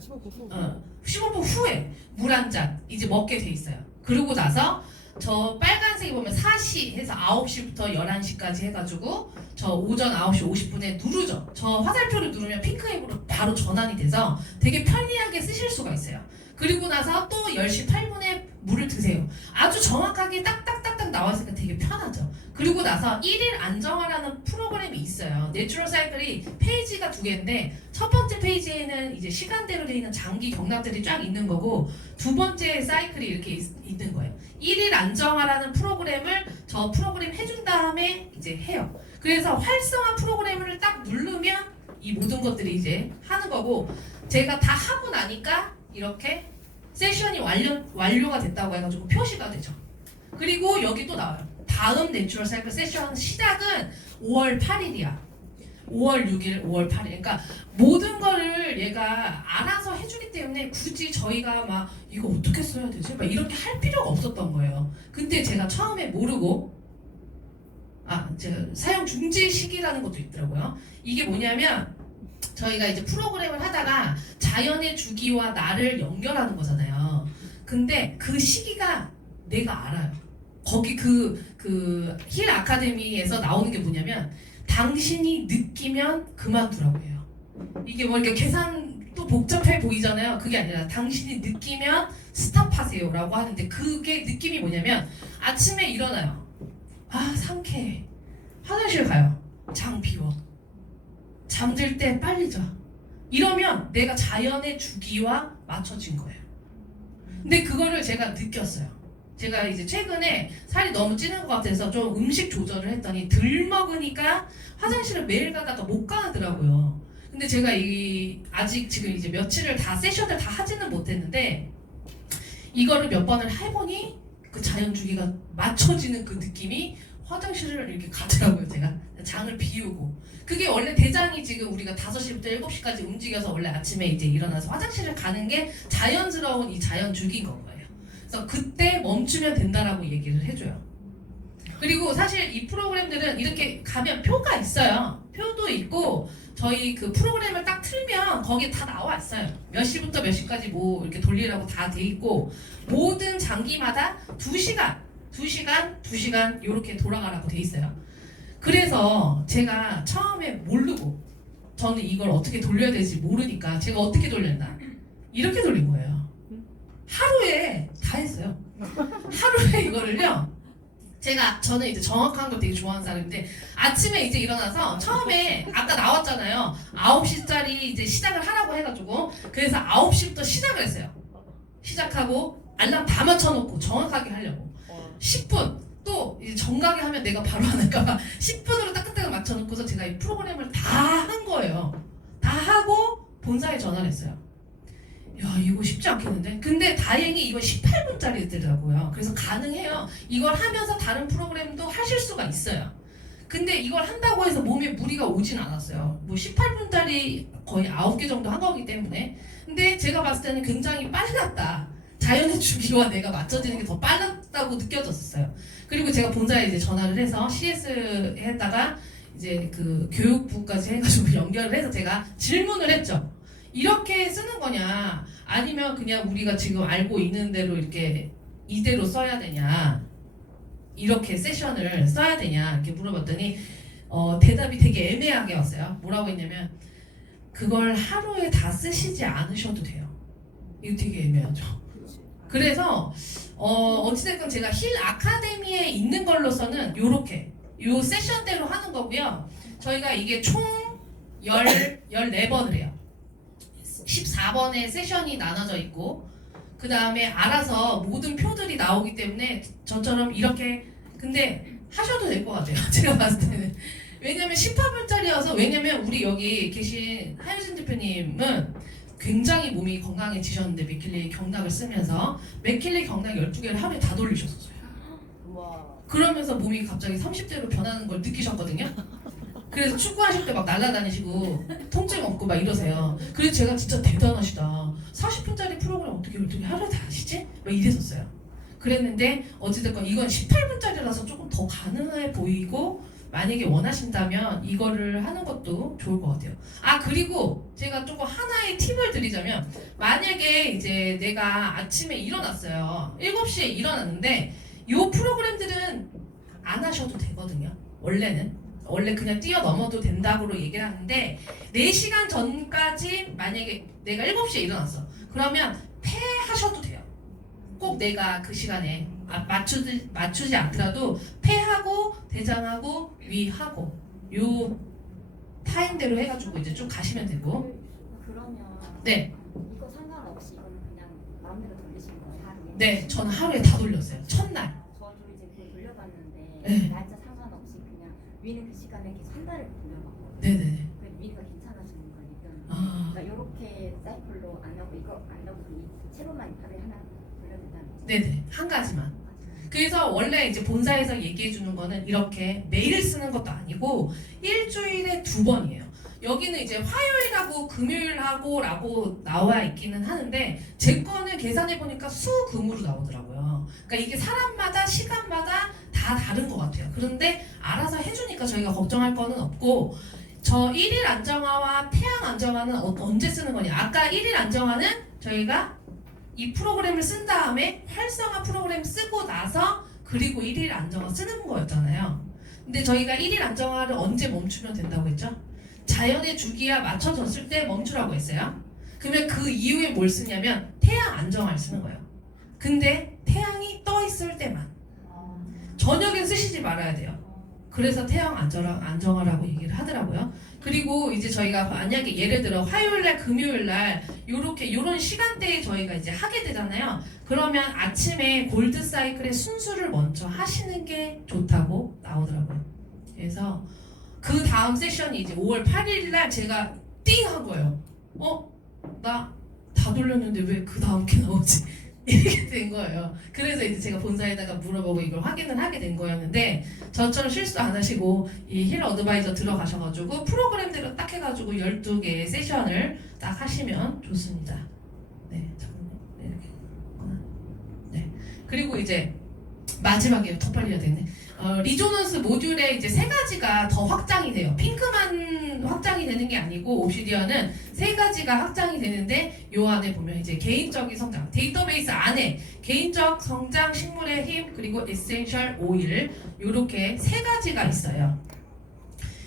15분 후에 물 한 잔 이제 먹게 돼 있어요. 그러고 나서 저 빨간색이 보면 4시 해서 9시부터 11시까지 해가지고 저 오전 9시 50분에 누르죠. 저 화살표를 누르면 핑크앱으로 바로 전환이 돼서 되게 편리하게 쓰실 수가 있어요. 그리고 나서 또 10시 8분에 물을 드세요. 아주 정확하게 딱딱딱딱 나와있으니까 되게 편하죠. 그리고 나서 1일 안정화라는 프로그램이 있어요. 내추럴 사이클이 페이지가 2개인데 첫 번째 페이지에는 이제 시간대로 되어 있는 장기 경락들이 쫙 있는 거고, 두 번째 사이클이 이렇게 있는 거예요. 1일 안정화라는 프로그램을 저 프로그램 해준 다음에 이제 해요. 그래서 활성화 프로그램을 딱 누르면 이 모든 것들이 이제 하는 거고, 제가 다 하고 나니까 이렇게 세션이 완료가 됐다고 해가지고 표시가 되죠. 그리고 여기 또 나와요. 다음 내추럴 사이클 세션 시작은 5월 8일이야. 5월 6일, 5월 8일. 그러니까 모든 거를 얘가 알아서 해주기 때문에 굳이 저희가 막 이거 어떻게 써야 되지? 막 이렇게 할 필요가 없었던 거예요. 근데 제가 처음에 모르고 제가 사용 중지 시기라는 것도 있더라고요. 이게 뭐냐면 저희가 이제 프로그램을 하다가 자연의 주기와 나를 연결하는 거잖아요. 근데 그 시기가 내가 알아요. 거기 힐 아카데미에서 나오는 게 뭐냐면 당신이 느끼면 그만두라고 해요. 이게 뭐 이렇게 계산도 복잡해 보이잖아요. 그게 아니라 당신이 느끼면 스탑하세요 라고 하는데, 그게 느낌이 뭐냐면 아침에 일어나요. 상쾌해. 화장실 가요. 장 비워. 잠들 때 빨리 자. 이러면 내가 자연의 주기와 맞춰진 거예요. 근데 그거를 제가 느꼈어요. 제가 이제 최근에 살이 너무 찌는 것 같아서 좀 음식 조절을 했더니 덜 먹으니까 화장실을 매일 가다가 못 가더라고요. 근데 제가 아직 지금 이제 며칠을 다 세션을 다 하지는 못했는데 이거를 몇 번을 해보니 그 자연 주기가 맞춰지는 그 느낌이 화장실을 이렇게 가더라고요. 제가 장을 비우고. 그게 원래 대장이 지금 우리가 5시부터 7시까지 움직여서 원래 아침에 이제 일어나서 화장실을 가는 게 자연스러운 이 자연 주기인 거예요. 그래서 그때 멈추면 된다라고 얘기를 해줘요. 그리고 사실 이 프로그램들은 이렇게 가면 표가 있어요. 표도 있고 저희 그 프로그램을 딱 틀면 거기에 다 나와 있어요. 몇 시부터 몇 시까지 뭐 이렇게 돌리라고 다 돼 있고 모든 장기마다 2시간 이렇게 돌아가라고 돼 있어요. 그래서 제가 처음에 모르고 저는 이걸 어떻게 돌려야 될지 모르니까 제가 어떻게 돌렸나 이렇게 돌린 거예요. 하루에 다 했어요. 하루에 이거를요. 저는 이제 정확한 걸 되게 좋아하는 사람인데 아침에 이제 일어나서 처음에 아까 나왔잖아요. 9시짜리 이제 시작을 하라고 해가지고 그래서 9시부터 시작을 했어요. 시작하고 알람 다 맞춰놓고 정확하게 하려고 10분 또 이제 정각에 하면 내가 바로 안 할까봐 10분으로 딱딱딱 맞춰놓고서 제가 이 프로그램을 다 한 거예요. 다 하고 본사에 전화를 했어요. 야 이거 쉽지 않겠는데? 근데 다행히 이건 18분짜리더라고요. 그래서 가능해요. 이걸 하면서 다른 프로그램도 하실 수가 있어요. 근데 이걸 한다고 해서 몸에 무리가 오진 않았어요. 뭐 18분짜리 거의 9개 정도 한 거기 때문에. 근데 제가 봤을 때는 굉장히 빨랐다. 자연의 주기와 내가 맞춰지는 게 더 빨랐다고 느껴졌었어요. 그리고 제가 본사에 이제 전화를 해서 CS 했다가 이제 그 교육부까지 해가지고 연결을 해서 제가 질문을 했죠. 이렇게 쓰는 거냐 아니면 그냥 우리가 지금 알고 있는 대로 이렇게 이대로 써야 되냐 이렇게 세션을 써야 되냐 이렇게 물어봤더니 대답이 되게 애매하게 왔어요. 뭐라고 했냐면 그걸 하루에 다 쓰시지 않으셔도 돼요. 이거 되게 애매하죠. 그래서 어찌됐건 제가 힐 아카데미에 있는 걸로서는 요렇게 요 세션대로 하는 거고요. 저희가 이게 총 14번을 해요. 14번의 세션이 나눠져 있고 그 다음에 알아서 모든 표들이 나오기 때문에 저처럼 이렇게 근데 하셔도 될 것 같아요. 제가 봤을 때는. 왜냐면 18분짜리여서 왜냐면 우리 여기 계신 하유진 대표님은 굉장히 몸이 건강해지셨는데 맥킬리 경락을 쓰면서 맥킬리 경락 12개를 하루에 다 돌리셨어요. 그러면서 몸이 갑자기 30대로 변하는 걸 느끼셨거든요. 그래서 축구하실 때 막 날아다니시고 통증 없고 막 이러세요. 그래서 제가 진짜 대단하시다. 40분짜리 프로그램 어떻게 하루에 다 하시지? 막 이랬었어요. 그랬는데 어찌됐건 이건 18분짜리라서 조금 더 가능해 보이고 만약에 원하신다면 이거를 하는 것도 좋을 것 같아요. 아 그리고 제가 조금 하나의 팁을 드리자면 만약에 이제 내가 아침에 일어났어요. 7시에 일어났는데 이 프로그램들은 안 하셔도 되거든요. 원래 그냥 뛰어넘어도 된다고 얘기를 하는데 4시간 전까지 만약에 내가 7시에 일어났어. 그러면 폐하셔도 돼요. 꼭 내가 그 시간에 맞추지 않더라도 폐하고 대장하고 위하고 요 타임대로 해가지고 이제 쭉 가시면 되고. 그러면 네. 이거 상관없이 이거는 그냥 마음대로 돌리시는 거예요 하루에? 네, 저는 하루에 다 돌렸어요. 첫날. 저도 이제 그거 돌려봤는데 네. 날짜 상관없이 그냥 위는 그 시간에 계속 한 달을 돌려봤거든요. 네네네. 그래서 위가 괜찮아지는 걸 느꼈는데 아, 그러니까 이렇게 사이클로 안 하고 이거 안 하고 이 채로만 하루에 하나 돌려준다는 거죠? 네네. 한 가지만. 그래서 원래 이제 본사에서 얘기해 주는 거는 이렇게 매일 쓰는 것도 아니고 일주일에 2번이에요. 여기는 이제 화요일하고 금요일하고 라고 나와 있기는 하는데 제 거는 계산해 보니까 수금으로 나오더라고요. 그러니까 이게 사람마다 시간마다 다 다른 것 같아요. 그런데 알아서 해주니까 저희가 걱정할 거는 없고 저 1일 안정화와 태양 안정화는 언제 쓰는 거냐. 아까 1일 안정화는 저희가 이 프로그램을 쓴 다음에 활성화 프로그램 쓰고 나서 그리고 1일 안정화 쓰는 거였잖아요. 근데 저희가 1일 안정화를 언제 멈추면 된다고 했죠? 자연의 주기와 맞춰졌을 때 멈추라고 했어요. 그러면 그 이후에 뭘 쓰냐면 태양 안정화를 쓰는 거예요. 근데 태양이 떠 있을 때만. 저녁엔 쓰시지 말아야 돼요. 그래서 태양 안정화라고 얘기를 하더라고요. 그리고 이제 저희가 만약에 예를 들어 화요일날, 금요일날 요런 시간대에 저희가 이제 하게 되잖아요. 그러면 아침에 골드 사이클의 순수를 먼저 하시는 게 좋다고 나오더라고요. 그래서 그 다음 세션이 이제 5월 8일날 제가 띵 한 거예요. 나 다 돌렸는데 왜 그 다음 게 나오지? 이렇게 된 거예요. 그래서 이제 제가 본사에다가 물어보고 이걸 확인을 하게 된 거였는데 저처럼 실수 안 하시고 이 힐 어드바이저 들어가셔가지고 프로그램대로 딱 해가지고 12개의 세션을 딱 하시면 좋습니다. 네, 잠깐만요. 네, 이렇게. 네. 그리고 이제 마지막이에요. 더 빨리 해야 되네. 리조넌스 모듈에 이제 세 가지가 더 확장이 돼요. 핑크만 확장이 되는 게 아니고 옵시디언은 세 가지가 확장이 되는데 요 안에 보면 이제 개인적인 성장, 데이터베이스 안에 개인적 성장, 식물의 힘, 그리고 에센셜 오일 요렇게 세 가지가 있어요.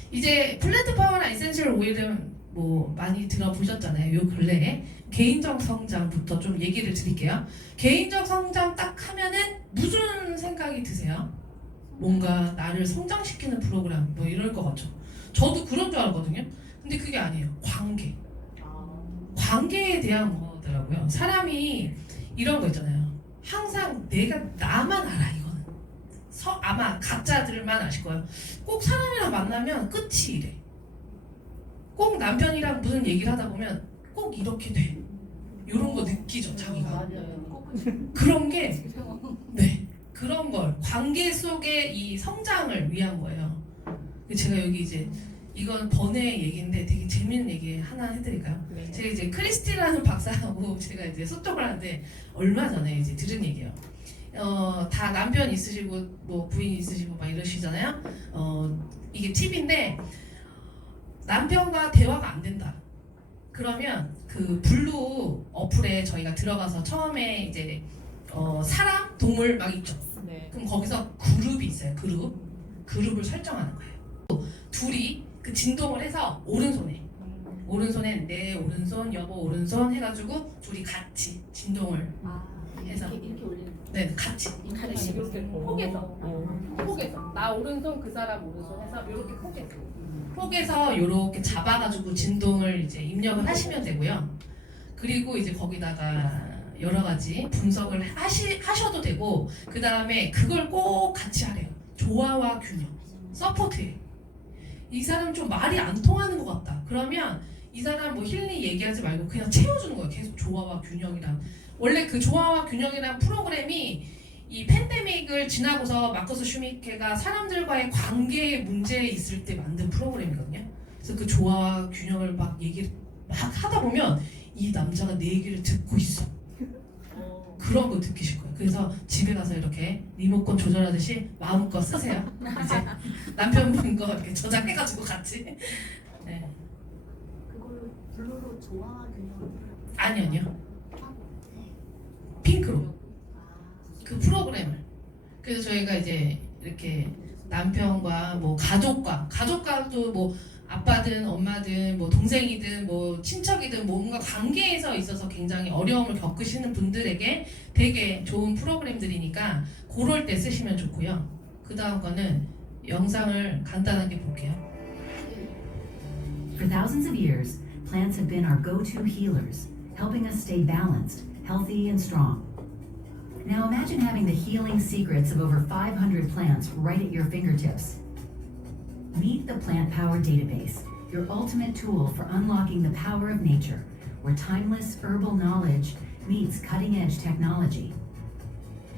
이제 플랜트 파워나 에센셜 오일은 뭐 많이 들어보셨잖아요. 요 근래에 개인적 성장부터 좀 얘기를 드릴게요. 개인적 성장 딱 하면은 무슨 생각이 드세요? 뭔가 나를 성장시키는 프로그램 뭐 이럴 것 같죠. 저도 그런 줄 알거든요. 근데 그게 아니에요. 관계. 관계에 대한 거더라고요. 사람이 이런 거 있잖아요. 항상 내가 나만 알아 이거는. 아마 가짜들만 아실 거예요. 꼭 사람이랑 만나면 끝이 이래. 꼭 남편이랑 무슨 얘기를 하다 보면 꼭 이렇게 돼. 이런 거 느끼죠 자기가. 그런 게 네. 그런 걸 관계 속의 이 성장을 위한 거예요. 제가 여기 이제 이건 번외 얘기인데 되게 재밌는 얘기 하나 해드릴까요? 네. 제가 이제 크리스티라는 박사하고 제가 이제 소통을 하는데 얼마 전에 이제 들은 얘기예요. 다 남편 있으시고 뭐 부인 있으시고 막 이러시잖아요. 이게 팁인데 남편과 대화가 안 된다. 그러면 그 블루 어플에 저희가 들어가서 처음에 이제 사람, 동물 막 있죠. 네. 그럼 거기서 그룹이 있어요. 그룹을 설정하는 거예요. 둘이 그 진동을 해서 오른손에 내 오른손, 여보 오른손 해가지고 둘이 같이 진동을 해서 이렇게 올리는 거. 네 같이 이렇게 폭에서 나 오른손 그 사람 오른손 해서 이렇게 폭에서 이렇게 잡아가지고 진동을 이제 입력을 하시면 되고요. 그리고 이제 거기다가 여러 가지 분석을 하셔도 되고 그 다음에 그걸 꼭 같이 하래요. 조화와 균형, 서포트해. 이 사람 좀 말이 안 통하는 것 같다. 그러면 이 사람 뭐 힐리 얘기하지 말고 그냥 채워주는 거예요. 계속 조화와 균형이랑. 원래 그 조화와 균형이란 프로그램이 이 팬데믹을 지나고서 마커스 슈미케가 사람들과의 관계에 문제 있을 때 만든 프로그램이거든요. 그래서 그 조화와 균형을 막 얘기를 막 하다 보면 이 남자가 내 얘기를 듣고 있어. 그런 거 느끼실 거예요. 그래서 집에 가서 이렇게 리모컨 조절하듯이 마음껏 쓰세요. 이제 남편분 거 이렇게 저장해가지고 같이. 네. 그걸로 블루로 조화와 균형을 아니요. 핑크로. 그 프로그램을. 그래서 저희가 이제 이렇게 남편과 뭐 가족과도 뭐 아빠든 엄마든 뭐 동생이든 뭐 친척이든 뭔가 관계에서 있어서 굉장히 어려움을 겪으시는 분들에게 되게 좋은 프로그램들이니까 그럴 때 쓰시면 좋고요. 그 다음 거는 영상을 간단하게 볼게요. For thousands of years, plants have been our go-to healers, helping us stay balanced, healthy, and strong. Now imagine having the healing secrets of over 500 plants right at your fingertips. Meet the Plant Power Database, your ultimate tool for unlocking the power of nature, where timeless herbal knowledge meets cutting-edge technology.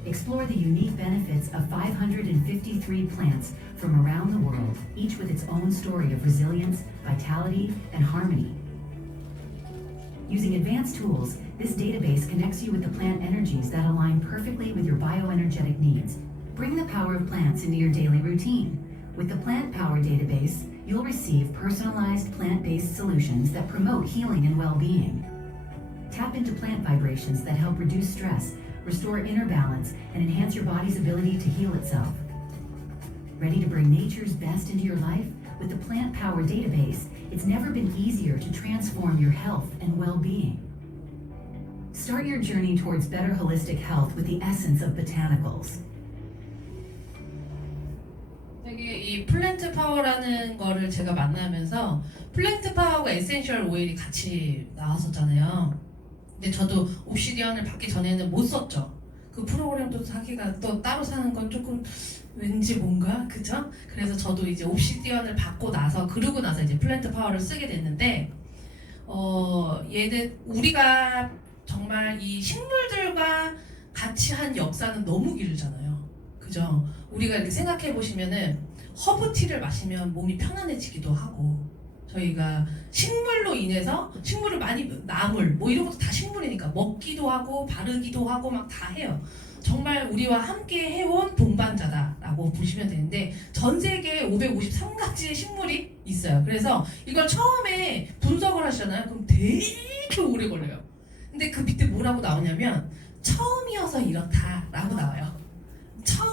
Explore the unique benefits of 553 plants from around the world, each with its own story of resilience, vitality, and harmony. Using advanced tools, this database connects you with the plant energies that align perfectly with your bioenergetic needs. Bring the power of plants into your daily routine. With the Plant Power Database, you'll receive personalized plant-based solutions that promote healing and well-being. Tap into plant vibrations that help reduce stress, restore inner balance, and enhance your body's ability to heal itself. Ready to bring nature's best into your life? With the Plant Power Database, it's never been easier to transform your health and well-being. Start your journey towards better holistic health with the essence of botanicals. 되게 이 플랜트 파워라는 거를 제가 만나면서 플랜트 파워가 에센셜 오일이 같이 나왔었잖아요. 근데 저도 옵시디언을 받기 전에는 못 썼죠. 그 프로그램도 자기가 또 따로 사는 건 조금 왠지 뭔가 그죠? 그래서 저도 이제 옵시디언을 받고 나서 그러고 나서 이제 플랜트 파워를 쓰게 됐는데 얘는 우리가 정말 정말 이 식물들과 같이 한 역사는 너무 길잖아요. 그죠? 우리가 이렇게 생각해 보시면은 허브티를 마시면 몸이 편안해지기도 하고, 저희가 식물로 인해서 식물을 많이 나물 뭐 이런 것도 다 식물이니까 먹기도 하고 바르기도 하고 막 다 해요. 정말 우리와 함께 해온 동반자다라고 보시면 되는데 전 세계에 553가지의 식물이 있어요. 그래서 이걸 처음에 분석을 하시잖아요. 그럼 되게 오래 걸려요. 근데 그 밑에 뭐라고 나오냐면 처음이어서 이렇다라고 나와요. 처음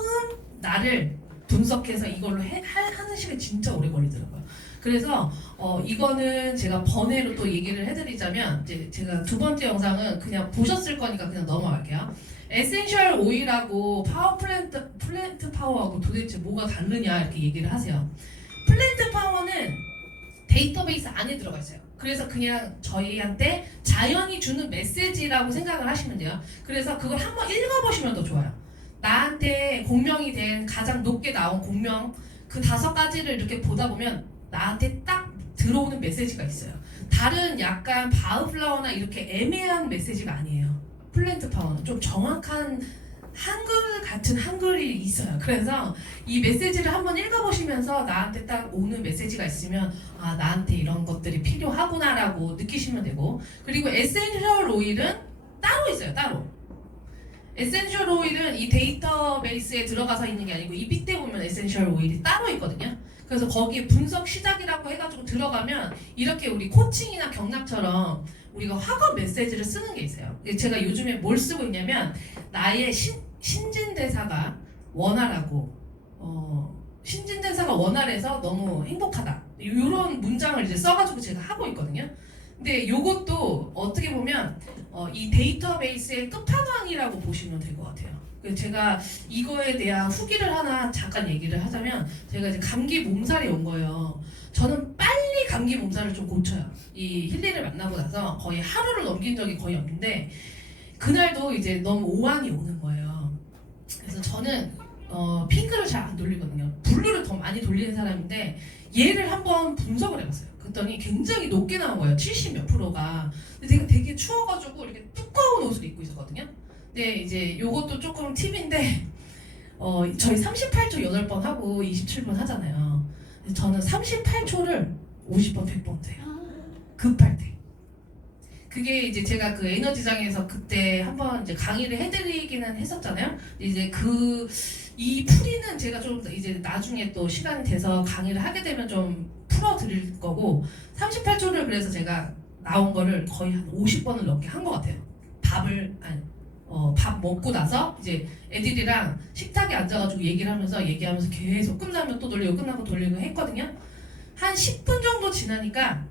나를 분석해서 이걸로 하는 시간이 진짜 오래 걸리더라고요. 그래서 이거는 제가 번외로 또 얘기를 해드리자면, 이제 제가 두 번째 영상은 그냥 보셨을 거니까 그냥 넘어갈게요. 에센셜 오일하고 파워 플랜트 파워하고 도대체 뭐가 다르냐 이렇게 얘기를 하세요. 플랜트 파워는 데이터베이스 안에 들어가 있어요. 그래서 그냥 저희한테 자연이 주는 메시지라고 생각을 하시면 돼요. 그래서 그걸 한번 읽어보시면 더 좋아요. 나한테 공명이 된 가장 높게 나온 공명 그 5가지를 이렇게 보다 보면 나한테 딱 들어오는 메시지가 있어요. 다른 약간 바흐플라워나 이렇게 애매한 메시지가 아니에요. 플랜트 파워는 좀 정확한 한글 같은 한글이 있어요. 그래서 이 메시지를 한번 읽어보시면서 나한테 딱 오는 메시지가 있으면 아, 나한테 이런 것들이 필요하구나라고 느끼시면 되고, 그리고 에센셜 오일은 따로 있어요. 따로. 에센셜 오일은 이 데이터베이스에 들어가서 있는 게 아니고 이 밑에 보면 에센셜 오일이 따로 있거든요. 그래서 거기에 분석 시작이라고 해가지고 들어가면 이렇게 우리 코칭이나 경락처럼 우리가 학업 메시지를 쓰는 게 있어요. 제가 요즘에 뭘 쓰고 있냐면 나의 신진대사가 원활하고 신진대사가 원활해서 너무 행복하다 이런 문장을 이제 써가지고 제가 하고 있거든요. 근데 요것도 어떻게 보면 이 데이터베이스의 끝판왕이라고 보시면 될 것 같아요. 제가 이거에 대한 후기를 하나 잠깐 얘기를 하자면, 제가 이제 감기 몸살이 온 거예요. 저는 빨리 감기 몸살을 좀 고쳐요. 이 힐리를 만나고 나서 거의 하루를 넘긴 적이 거의 없는데 그날도 이제 너무 오한이 오는 거예요. 그래서 저는 핑크를 잘 안 돌리거든요. 블루를 더 많이 돌리는 사람인데 얘를 한번 분석을 해봤어요. 그랬더니 굉장히 높게 나온 거예요. 70 몇 프로가. 근데 되게 추워가지고 이렇게 두꺼운 옷을 입고 있었거든요. 근데 이제 요것도 조금 팁인데 저희 38초 8번 하고 27분 하잖아요. 저는 38초를 50번 100번 해요. 급할 때. 그게 이제 제가 그 에너지장에서 그때 한번 이제 강의를 해드리기는 했었잖아요. 이제 이 풀이는 제가 좀 이제 나중에 또 시간이 돼서 강의를 하게 되면 좀 풀어드릴 거고, 38초를 그래서 제가 나온 거를 거의 한 50번을 넘게 한 것 같아요. 밥 먹고 나서 이제 애들이랑 식탁에 앉아가지고 얘기하면서 계속 끝나면 또 돌리고 끝나고 돌리고 했거든요. 한 10분 정도 지나니까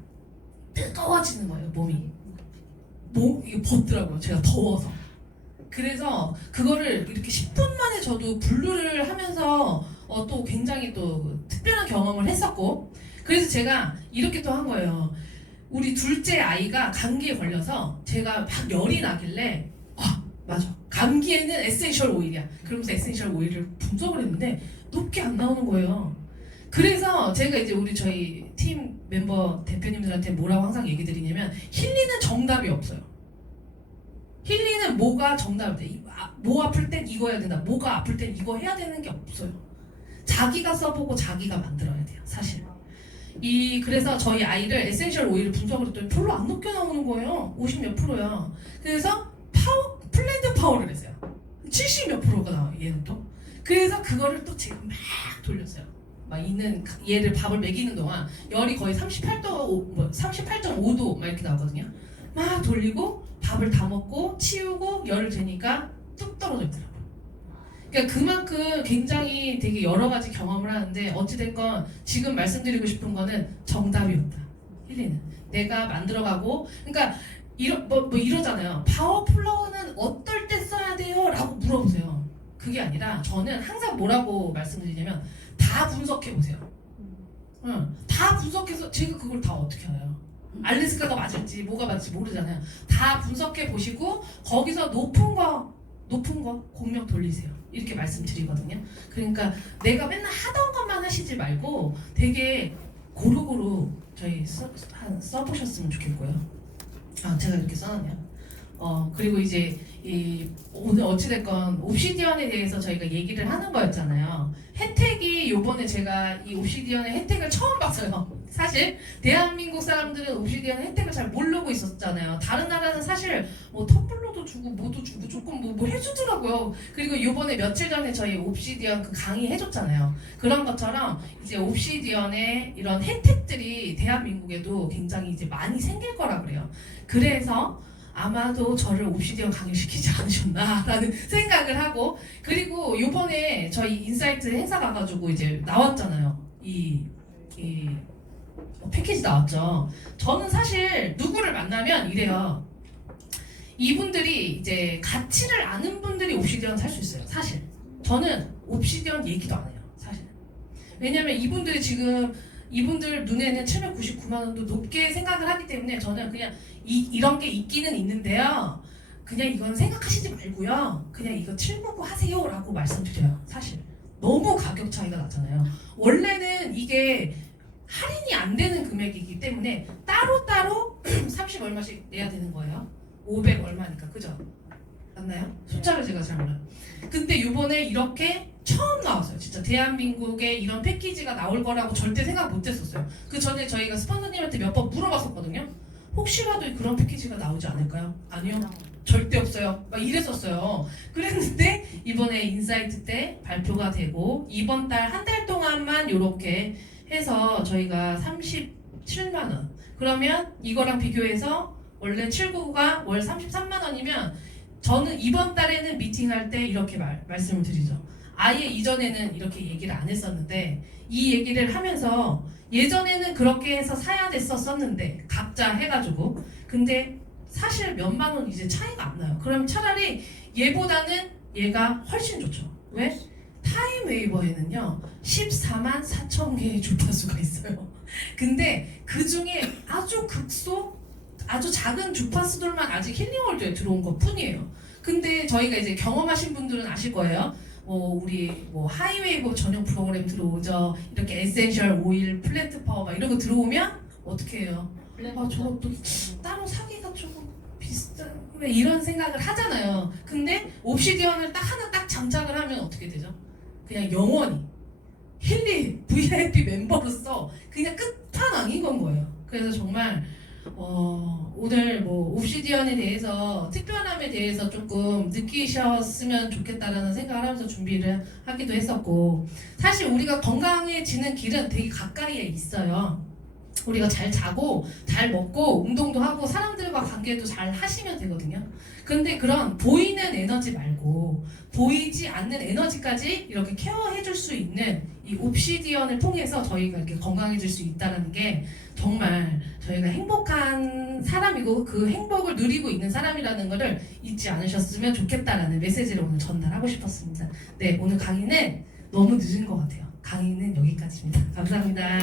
뜨거워지는 거예요, 몸이. 이게 벗더라고요, 제가 더워서. 그래서 그거를 이렇게 10분 만에 저도 블루를 하면서 또 굉장히 또 특별한 경험을 했었고, 그래서 제가 이렇게 또 한 거예요. 우리 둘째 아이가 감기에 걸려서 제가 막 열이 나길래 맞아, 감기에는 에센셜 오일이야. 그러면서 에센셜 오일을 분석을 했는데 높게 안 나오는 거예요. 그래서 제가 이제 저희 팀 멤버 대표님들한테 뭐라고 항상 얘기 드리냐면, 힐리는 정답이 없어요. 힐리는 뭐가 정답이 돼. 뭐 아플 땐 이거 해야 된다, 뭐가 아플 땐 이거 해야 되는 게 없어요. 자기가 써보고 자기가 만들어야 돼요, 사실. 그래서 저희 아이를 에센셜 오일을 분석을 했더니 별로 안 높게 나오는 거예요. 50 몇 프로야. 그래서 플랜트 파워를 했어요. 70 몇 프로가 나와요, 얘는 또. 그래서 그거를 또 제가 막 돌렸어요. 막 얘를 밥을 먹이는 동안 열이 거의 38.5도 막 이렇게 나오거든요. 막 돌리고 밥을 다 먹고 치우고 열을 재니까 뚝 떨어져 있더라고요. 그러니까 그만큼 굉장히 되게 여러 가지 경험을 하는데, 어찌됐건 지금 말씀드리고 싶은 거는 정답이 없다. 힐리는 내가 만들어가고, 그러니까 이러잖아요. 파워플라워는 어떨 때 써야 돼요? 라고 물어보세요. 그게 아니라 저는 항상 뭐라고 말씀드리냐면, 다 분석해보세요. 다 분석해서 제가 그걸 다 어떻게 알아요? 알래스카가 맞을지 뭐가 맞을지 모르잖아요. 다 분석해보시고 거기서 높은 거 공명 돌리세요. 이렇게 말씀드리거든요. 그러니까 내가 맨날 하던 것만 하시지 말고 되게 고루고루 저희 써보셨으면 좋겠고요. 제가 이렇게 써놨네요. 그리고 이제 오늘 어찌됐건 옵시디언에 대해서 저희가 얘기를 하는 거였잖아요. 혜택이 요번에 제가 이 옵시디언의 혜택을 처음 봤어요. 사실 대한민국 사람들은 옵시디언의 혜택을 잘 모르고 있었잖아요. 다른 나라는 사실 뭐 텀블러도 주고 뭐도 주고 조금 뭐 해주더라고요. 그리고 요번에 며칠 전에 저희 옵시디언 그 강의 해줬잖아요. 그런 것처럼 이제 옵시디언의 이런 혜택들이 대한민국에도 굉장히 이제 많이 생길 거라 그래요. 그래서 아마도 저를 옵시디언 강의시키지 않으셨나라는 생각을 하고, 그리고 요번에 저희 인사이트 행사 가가지고 이제 나왔잖아요. 이 패키지 나왔죠. 저는 사실 누구를 만나면 이래요. 이분들이 이제 가치를 아는 분들이 옵시디언 살 수 있어요. 사실 저는 옵시디언 얘기도 안 해요. 사실 왜냐면 이분들이 지금 이분들 눈에는 799만 원도 높게 생각을 하기 때문에 저는 그냥 이런 게 있기는 있는데요. 그냥 이건 생각하시지 말고요. 그냥 이거 799 하세요 라고 말씀드려요. 사실 너무 가격 차이가 나잖아요. 원래는 이게 할인이 안 되는 금액이기 때문에 따로따로 30 얼마씩 내야 되는 거예요. 500 얼마니까, 그죠? 맞나요? 숫자를 제가 잘 몰라요. 근데 이번에 이렇게 처음 나왔어요. 진짜 대한민국에 이런 패키지가 나올 거라고 절대 생각 못 했었어요. 그 전에 저희가 스폰서님한테 몇 번 물어봤었거든요. 혹시라도 그런 패키지가 나오지 않을까요? 아니요. 절대 없어요. 막 이랬었어요. 그랬는데 이번에 인사이트 때 발표가 되고 이번 달 한 달 동안만 이렇게 해서 저희가 37만 원. 그러면 이거랑 비교해서 원래 799가 월 33만 원이면 저는 이번 달에는 미팅할 때 이렇게 말씀을 드리죠. 아예 이전에는 이렇게 얘기를 안 했었는데 이 얘기를 하면서 예전에는 그렇게 해서 사야 됐었는데 각자 해가지고 근데 사실 몇만 원 이제 차이가 안 나요. 그럼 차라리 얘보다는 얘가 훨씬 좋죠. 왜? 타임웨이버에는요 14만 4천 개의 주파수가 있어요. 근데 그 중에 아주 극소 아주 작은 주파수들만 아직 힐링월드에 들어온 것 뿐이에요. 근데 저희가 이제 경험하신 분들은 아실 거예요. 우리 하이웨이버 전용 프로그램 들어오죠. 이렇게 에센셜 오일, 플랜트 파워 막 이런 거 들어오면 어떻게 해요? 저것도 따로 사기가 조금 비슷한 왜 이런 생각을 하잖아요. 근데 옵시디언을 하나 딱 장착을 하면 어떻게 되죠? 그냥 영원히 힐리 VIP 멤버로서 그냥 끝판왕인 건 거예요. 그래서 정말 오늘 옵시디언에 대해서 특별함에 대해서 조금 느끼셨으면 좋겠다라는 생각을 하면서 준비를 하기도 했었고, 사실 우리가 건강해지는 길은 되게 가까이에 있어요. 우리가 잘 자고 잘 먹고 운동도 하고 사람들과 관계도 잘 하시면 되거든요. 근데 그런 보이는 에너지 말고 보이지 않는 에너지까지 이렇게 케어해줄 수 있는 이 옵시디언을 통해서 저희가 이렇게 건강해질 수 있다는 게 정말 저희가 행복한 사람이고 그 행복을 누리고 있는 사람이라는 것을 잊지 않으셨으면 좋겠다라는 메시지를 오늘 전달하고 싶었습니다. 네, 오늘 강의는 너무 늦은 것 같아요. 강의는 여기까지입니다. 감사합니다.